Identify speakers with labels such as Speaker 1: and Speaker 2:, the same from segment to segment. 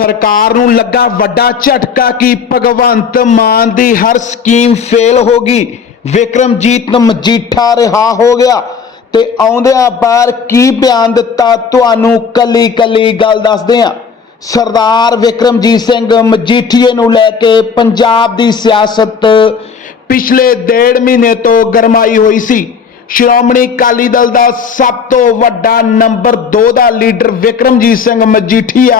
Speaker 1: ਸਰਕਾਰ ਨੂੰ ਲੱਗਾ ਵੱਡਾ ਝਟਕਾ ਕਿ ਭਗਵੰਤ ਮਾਨ ਦੀ ਹਰ ਸਕੀਮ ਫੇਲ ਹੋ ਗਈ। ਵਿਕਰਮਜੀਤ ਮਜੀਠਾ ਰਿਹਾ ਹੋ ਗਿਆ। ਤੇ ਆਉਂਦਿਆਂ ਬਾਹਰ ਕੀ ਬਿਆਨ ਦਿੱਤਾ ਤੁਹਾਨੂੰ ਕੱਲੀ ਕੱਲੀ ਗੱਲ ਦੱਸਦੇ ਹਾਂ। ਸਰਦਾਰ ਵਿਕਰਮਜੀਤ ਸਿੰਘ ਮਜੀਠੀਏ ਨੂੰ ਲੈ ਕੇ ਪੰਜਾਬ ਦੀ ਸਿਆਸਤ ਪਿਛਲੇ ਡੇਢ ਮਹੀਨੇ ਤੋਂ ਗਰਮਾਈ ਹੋਈ ਸੀ। ਸ਼੍ਰੋਮਣੀ ਅਕਾਲੀ ਦਲ ਦਾ ਸਭ ਤੋਂ ਵੱਡਾ ਨੰਬਰ 2 ਦਾ ਲੀਡਰ ਵਿਕਰਮਜੀਤ ਸਿੰਘ ਮਜੀਠੀਆ,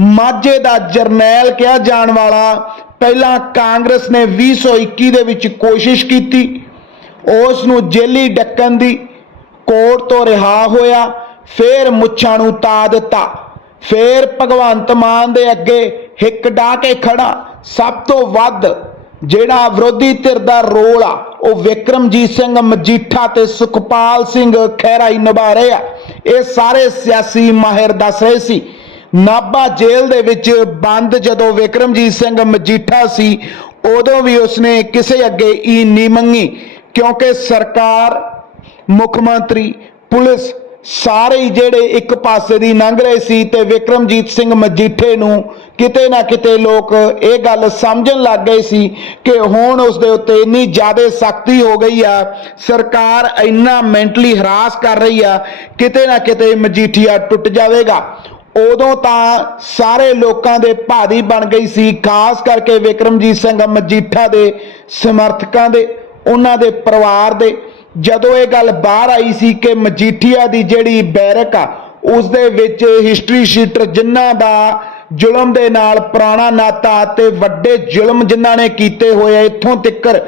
Speaker 1: ਮਾਝੇ ਦਾ ਜਰਨੈਲ ਕਿਹਾ ਜਾਣ ਵਾਲਾ, ਪਹਿਲਾਂ ਕਾਂਗਰਸ ਨੇ 2021 ਦੇ ਵਿੱਚ ਕੋਸ਼ਿਸ਼ ਕੀਤੀ। ਉਸ ਨੂੰ ਜੇਲੀ ਡੱਕਣ ਦੀ ਕੋਰਟ ਤੋਂ ਰਿਹਾ ਹੋਇਆ, ਫੇਰ ਮੁੱਛਾਂ ਨੂੰ ਤਾ ਦਿੱਤਾ। ਫੇਰ ਭਗਵੰਤ ਮਾਨ ਦੇ ਅੱਗੇ ਹਿੱਕ ਡਾਹ ਕੇ ਖੜਾ ਸਭ ਤੋਂ ਵੱਧ ਜਿਹੜਾ ਵਿਰੋਧੀ ਧਿਰ ਦਾ ਰੋਲ ਆ ਉਹ ਵਿਕਰਮਜੀਤ ਸਿੰਘ, ਮਜੀਠਾ ਤੇ ਸੁਖਪਾਲ ਸਿੰਘ ਖਹਿਰਾ ਨਿਭਾ ਰਹੇ ਆ। ਇਹ ਸਾਰੇ ਸਿਆਸੀ ਮਾਹਿਰ ਦੱਸ ਰਹੇ ਸੀ। ਨਾਭਾ ਜੇਲ੍ਹ ਦੇ ਵਿੱਚ ਬੰਦ ਜਦੋਂ ਵਿਕਰਮਜੀਤ ਸਿੰਘ, ਮਜੀਠਾ ਸੀ, ਉਦੋਂ ਵੀ ਉਸਨੇ ਕਿਸੇ ਅੱਗੇ ਈ ਨਹੀਂ ਮੰਗੀ, ਕਿਉਂਕਿ ਸਰਕਾਰ, ਮੁੱਖ ਮੰਤਰੀ, ਪੁਲਿਸ ਸਾਰੇ ਜਿਹੜੇ ਇੱਕ ਪਾਸੇ ਦੀ ਲੰਘ ਰਹੇ ਸੀ ਤੇ ਵਿਕਰਮਜੀਤ ਸਿੰਘ, ਮਜੀਠੇ ਨੂੰ ਕਿਤੇ ਨਾ ਕਿਤੇ ਲੋਕ ਇਹ ਗੱਲ ਸਮਝਣ ਲੱਗ ਗਏ ਸੀ ਕਿ ਹੁਣ ਉਸ ਦੇ ਉੱਤੇ ਇੰਨੀ ਜ਼ਿਆਦਾ ਸਖਤੀ ਹੋ ਗਈ ਆ, ਸਰਕਾਰ ਇੰਨਾ ਮੈਂਟਲੀ ਹਰਾਸ ਕਰ ਰਹੀ ਆ, ਕਿਤੇ ਨਾ ਕਿਤੇ ਮਜੀਠੀਆ ਟੁੱਟ ਜਾਵੇਗਾ। ਉਦੋਂ ਤਾਂ ਸਾਰੇ ਲੋਕਾਂ ਦੇ ਭਾਦੀ ਬਣ ਗਈ ਸੀ, ਖਾਸ ਕਰਕੇ ਵਿਕਰਮਜੀਤ ਸਿੰਘ ਮਜੀਠਾ ਦੇ ਸਮਰਥਕਾਂ ਦੇ, ਉਹਨਾਂ ਦੇ ਪਰਿਵਾਰ ਦੇ। ਜਦੋਂ ਇਹ ਗੱਲ ਬਾਹਰ ਆਈ ਸੀ ਕਿ ਮਜੀਠੀਆ ਦੀ ਜਿਹੜੀ ਬੈਰਕ ਆ ਉਸ ਦੇ ਵਿੱਚ ਹਿਸਟਰੀ ਸ਼ੀਟਰ ਜਿਨ੍ਹਾਂ ਦਾ ਜ਼ੁਲਮ ਦੇ ਨਾਲ ਪੁਰਾਣਾ ਨਾਤਾ ਅਤੇ ਵੱਡੇ ਜ਼ੁਲਮ ਜਿਨ੍ਹਾਂ ਨੇ ਕੀਤੇ ਹੋਏ ਆ, ਇੱਥੋਂ ਤਿੱਕਰ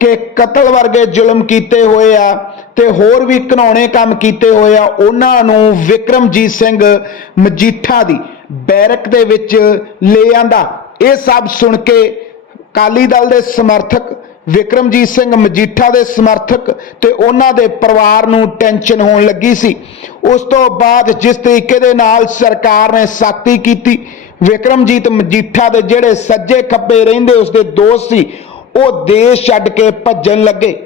Speaker 1: ਕਿ ਕਤਲ ਵਰਗੇ ਜ਼ੁਲਮ ਕੀਤੇ ਹੋਏ ਆ ਤੇ ਹੋਰ ਵੀ ਘਿਨਾਉਣੇ ਕੰਮ ਕੀਤੇ ਹੋਏ ਆ, ਉਹਨਾਂ ਨੂੰ ਵਿਕਰਮਜੀਤ ਸਿੰਘ ਮਜੀਠਾ ਦੀ ਬੈਰਕ ਦੇ ਵਿੱਚ ਲੈ ਆਂਦਾ। ਇਹ ਸਭ ਸੁਣ ਕੇ ਕਾਲੀ ਦਲ ਦੇ ਸਮਰਥਕ, ਵਿਕਰਮਜੀਤ ਸਿੰਘ ਮਜੀਠਾ ਦੇ ਸਮਰਥਕ ਤੇ ਉਹਨਾਂ ਦੇ ਪਰਿਵਾਰ ਨੂੰ ਟੈਨਸ਼ਨ ਹੋਣ ਲੱਗੀ ਸੀ। ਉਸ ਤੋਂ ਬਾਅਦ ਜਿਸ ਤਰੀਕੇ ਦੇ ਨਾਲ ਸਰਕਾਰ ਨੇ ਸਖਤੀ ਕੀਤੀ ਵਿਕਰਮਜੀਤ ਮਜੀਠਾ ਦੇ ਜਿਹੜੇ ਸੱਜੇ ਖੱਬੇ ਰਹਿੰਦੇ, ਉਸਦੇ ਦੋਸਤ ਸੀ, ਉਹ ਦੇਸ਼ ਛੱਡ ਕੇ ਭੱਜਣ ਲੱਗੇ।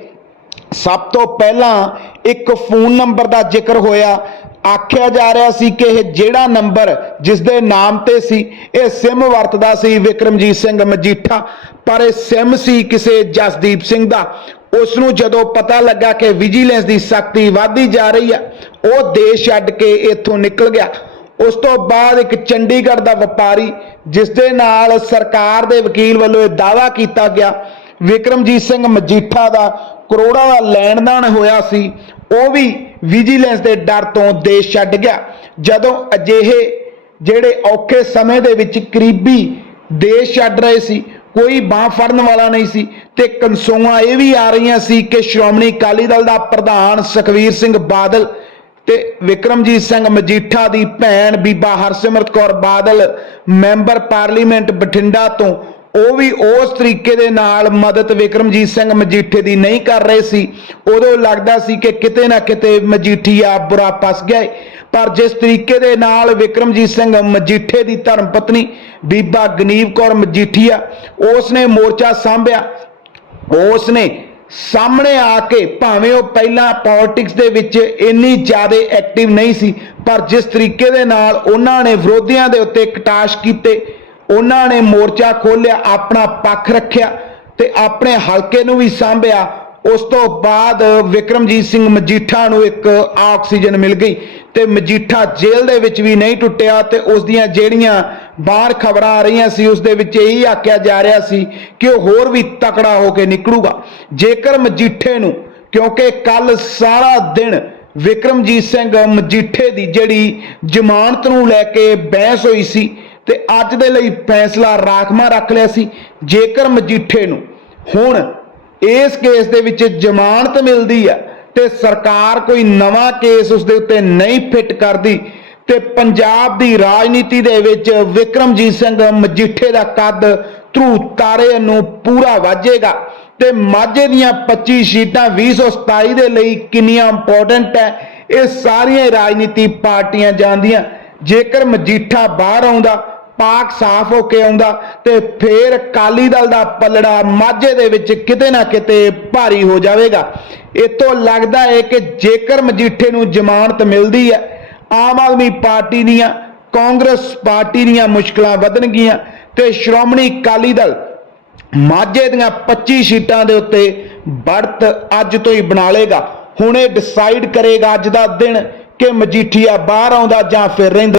Speaker 1: ਸਭ ਤੋਂ ਪਹਿਲਾਂ ਇੱਕ ਫੋਨ ਨੰਬਰ ਦਾ ਜ਼ਿਕਰ ਹੋਇਆ। ਆਖਿਆ ਜਾ ਰਿਹਾ ਸੀ ਕਿ ਇਹ ਜਿਹੜਾ ਨੰਬਰ ਜਿਸ ਦੇ ਨਾਮ ਤੇ ਸੀ, ਇਹ ਸਿਮ ਵਰਤਦਾ ਸੀ ਵਿਕਰਮਜੀਤ ਸਿੰਘ ਮਜੀਠਾ। ਪਰ ਇਹ ਸਿਮ ਸੀ ਕਿਸੇ ਜਸਦੀਪ ਸਿੰਘ ਦਾ। ਉਸ ਨੂੰ ਜਦੋਂ ਪਤਾ ਲੱਗਾ ਕਿ ਵਿਜੀਲੈਂਸ ਦੀ ਸਖਤੀ ਵਧਦੀ ਜਾ ਰਹੀ ਆ, ਉਹ ਦੇਸ਼ ਛੱਡ ਕੇ ਇੱਥੋਂ ਨਿਕਲ ਗਿਆ। ਉਸ ਤੋਂ ਬਾਅਦ ਇੱਕ ਚੰਡੀਗੜ੍ਹ ਦਾ ਵਪਾਰੀ, ਜਿਸ ਦੇ ਨਾਲ ਸਰਕਾਰ ਦੇ ਵਕੀਲ ਵੱਲੋਂ ਇਹ ਦਾਅਵਾ ਕੀਤਾ ਗਿਆ, ਵਿਕਰਮਜੀਤ ਸਿੰਘ ਮਜੀਠਾ ਦਾ ਕਰੋੜਾਂ ਦਾ ਲੈਣ ਦੇਣ ਹੋਇਆ ਸੀ, ਉਹ ਵੀ ਵਿਜੀਲੈਂਸ ਦੇ ਡਰ ਤੋਂ ਦੇਸ਼ ਛੱਡ ਗਿਆ। ਜਦੋਂ ਅਜਿਹੇ ਜਿਹੜੇ ਔਖੇ ਸਮੇਂ ਦੇ ਵਿੱਚ ਕਰੀਬੀ ਦੇਸ਼ ਛੱਡ ਰਹੇ ਸੀ, ਕੋਈ ਬਾਹ ਫੜਨ ਵਾਲਾ ਨਹੀਂ ਸੀ, ਤੇ ਕਨਸੋਆਂ ਇਹ ਵੀ ਆ ਰਹੀਆਂ ਸੀ ਕਿ ਸ਼੍ਰੋਮਣੀ ਅਕਾਲੀ ਦਲ ਦਾ ਪ੍ਰਧਾਨ ਸੁਖਵੀਰ ਸਿੰਘ ਬਾਦਲ ਤੇ ਵਿਕਰਮਜੀਤ ਸਿੰਘ ਮਜੀਠਾ ਦੀ ਭੈਣ ਬੀਬਾ ਹਰਸਿਮਰਤ ਕੌਰ ਬਾਦਲ, ਮੈਂਬਰ ਪਾਰਲੀਮੈਂਟ ਬਠਿੰਡਾ ਤੋਂ, ਉਹ ਵੀ ਉਸ ਤਰੀਕੇ ਦੇ ਨਾਲ ਮਦਦ ਵਿਕਰਮਜੀਤ ਸਿੰਘ ਮਜੀਠੇ ਦੀ ਨਹੀਂ ਕਰ ਰਹੇ ਸੀ ਉਦੋਂ ਲੱਗਦਾ ਸੀ ਕਿ ਕਿਤੇ ਨਾ ਕਿਤੇ ਮਜੀਠੀਆ ਬੁਰਾ ਫਸ ਗਿਆ ਏ। ਪਰ ਜਿਸ ਤਰੀਕੇ ਦੇ ਨਾਲ ਵਿਕਰਮਜੀਤ ਸਿੰਘ ਮਜੀਠੇ ਦੀ ਧਰਮ ਪਤਨੀ ਬੀਬਾ ਗਨੀਵ ਕੌਰ ਮਜੀਠੀਆ, ਉਸ ਨੇ ਮੋਰਚਾ ਸਾਂਭਿਆ ਉਸ ਨੇ ਸਾਹਮਣੇ ਆ ਕੇ ਭਾਵੇਂ ਉਹ ਪਹਿਲਾਂ ਪੋਲਿਟਿਕਸ ਦੇ ਵਿੱਚ ਇੰਨੀ ਜ਼ਿਆਦਾ ਐਕਟਿਵ ਨਹੀਂ ਸੀ, ਪਰ ਜਿਸ ਤਰੀਕੇ ਦੇ ਨਾਲ ਉਹਨਾਂ ਨੇ ਵਿਰੋਧੀਆਂ ਦੇ ਉੱਤੇ ਕਟਾਸ਼ ਕੀਤੇ, ਉਹਨਾਂ ਨੇ ਮੋਰਚਾ ਖੋਲ੍ਹਿਆ, ਆਪਣਾ ਪੱਖ ਰੱਖਿਆ ਤੇ ਆਪਣੇ ਹਲਕੇ ਨੂੰ ਵੀ ਸਾਂਭਿਆ ਉਸ ਤੋਂ ਬਾਅਦ ਵਿਕਰਮਜੀਤ ਸਿੰਘ ਮਜੀਠਾ ਨੂੰ ਇੱਕ ਆਕਸੀਜਨ ਮਿਲ ਗਈ ਤੇ ਮਜੀਠਾ ਜੇਲ੍ਹ ਦੇ ਵਿੱਚ ਵੀ ਨਹੀਂ ਟੁੱਟਿਆ ਤੇ ਉਸ ਦੀਆਂ ਜਿਹੜੀਆਂ ਬਾਹਰ ਖਬਰਾਂ ਆ ਰਹੀਆਂ ਸੀ, ਉਸ ਦੇ ਵਿੱਚ ਇਹੀ ਆਖਿਆ ਜਾ ਰਿਹਾ ਸੀ ਕਿ ਉਹ ਹੋਰ ਵੀ ਤਕੜਾ ਹੋ ਕੇ ਨਿਕਲੂਗਾ। ਜੇਕਰ ਮਜੀਠੇ ਨੂੰ, ਕਿਉਂਕਿ ਕੱਲ ਸਾਰਾ ਦਿਨ ਵਿਕਰਮਜੀਤ ਸਿੰਘ ਮਜੀਠੇ ਦੀ ਜਿਹੜੀ ਜ਼ਮਾਨਤ ਨੂੰ ਲੈ ਕੇ ਬਹਿਸ ਹੋਈ ਸੀ ਤੇ ਅੱਜ ਦੇ ਲਈ ਫੈਸਲਾ ਰਾਖਮਾ ਰੱਖ ਲਿਆ ਸੀ, ਜੇਕਰ ਮਜੀਠੇ ਨੂੰ ਹੁਣ ਇਸ ਕੇਸ ਦੇ ਵਿੱਚ ਜ਼ਮਾਨਤ ਮਿਲਦੀ ਆ ਤੇ ਸਰਕਾਰ ਕੋਈ ਨਵਾਂ ਕੇਸ ਉਸ ਦੇ ਉੱਤੇ ਨਹੀਂ ਫਿੱਟ ਕਰਦੀ ਤੇ ਪੰਜਾਬ ਦੀ ਰਾਜਨੀਤੀ ਦੇ ਵਿੱਚ ਵਿਕਰਮਜੀਤ ਸਿੰਘ ਮਜੀਠੇ ਦਾ ਕੱਦ ਧਰੂ ਤਾਰੇ ਨੂੰ ਪੂਰਾ ਵਾਜੇਗਾ ਤੇ ਮਾਝੇ ਦੀਆਂ 25 ਸੀਟਾਂ 2027 ਦੇ ਲਈ ਕਿੰਨੀਆਂ ਇੰਪੋਰਟੈਂਟ ਹੈ, ਇਹ ਸਾਰੀਆਂ ਰਾਜਨੀਤੀ ਪਾਰਟੀਆਂ ਜਾਣਦੀਆਂ। ਜੇਕਰ ਮਜੀਠਾ ਬਾਹਰ ਆਉਂਦਾ ਪਾਕ ਸਾਫ਼ ਹੋ ਕੇ ਆਉਂਦਾ ਤੇ ਫੇਰ ਕਾਲੀ ਦਲ ਦਾ ਪੱਲੜਾ ਮਾਝੇ ਦੇ ਵਿੱਚ ਕਿਤੇ ਨਾ ਕਿਤੇ ਭਾਰੀ ਹੋ ਜਾਵੇਗਾ। ਇਤੋਂ ਲੱਗਦਾ ਹੈ ਕਿ ਜੇਕਰ ਮਜੀਠੇ ਨੂੰ ਜ਼ਮਾਨਤ ਮਿਲਦੀ ਹੈ ਆਮ ਆਦਮੀ ਪਾਰਟੀ ਦੀਆਂ, ਕਾਂਗਰਸ ਪਾਰਟੀ ਦੀਆਂ ਮੁਸ਼ਕਲਾਂ ਵਧਣਗੀਆਂ ਤੇ ਸ਼੍ਰੋਮਣੀ ਕਾਲੀ ਦਲ ਮਾਝੇ ਦੀਆਂ 25 ਸੀਟਾਂ ਦੇ ਉੱਤੇ ਬੜਤ ਅੱਜ ਤੋਂ ਹੀ ਬਣਾ ਲੇਗਾ ਹੁਣ ਇਹ ਡਿਸਾਈਡ ਕਰੇਗਾ ਅੱਜ ਦਾ ਦਿਨ ਕਿ ਮਜੀਠੀਆ ਬਾਹਰ ਆਉਂਦਾ ਜਾਂ ਫਿਰ ਰਹਿੰਦਾ।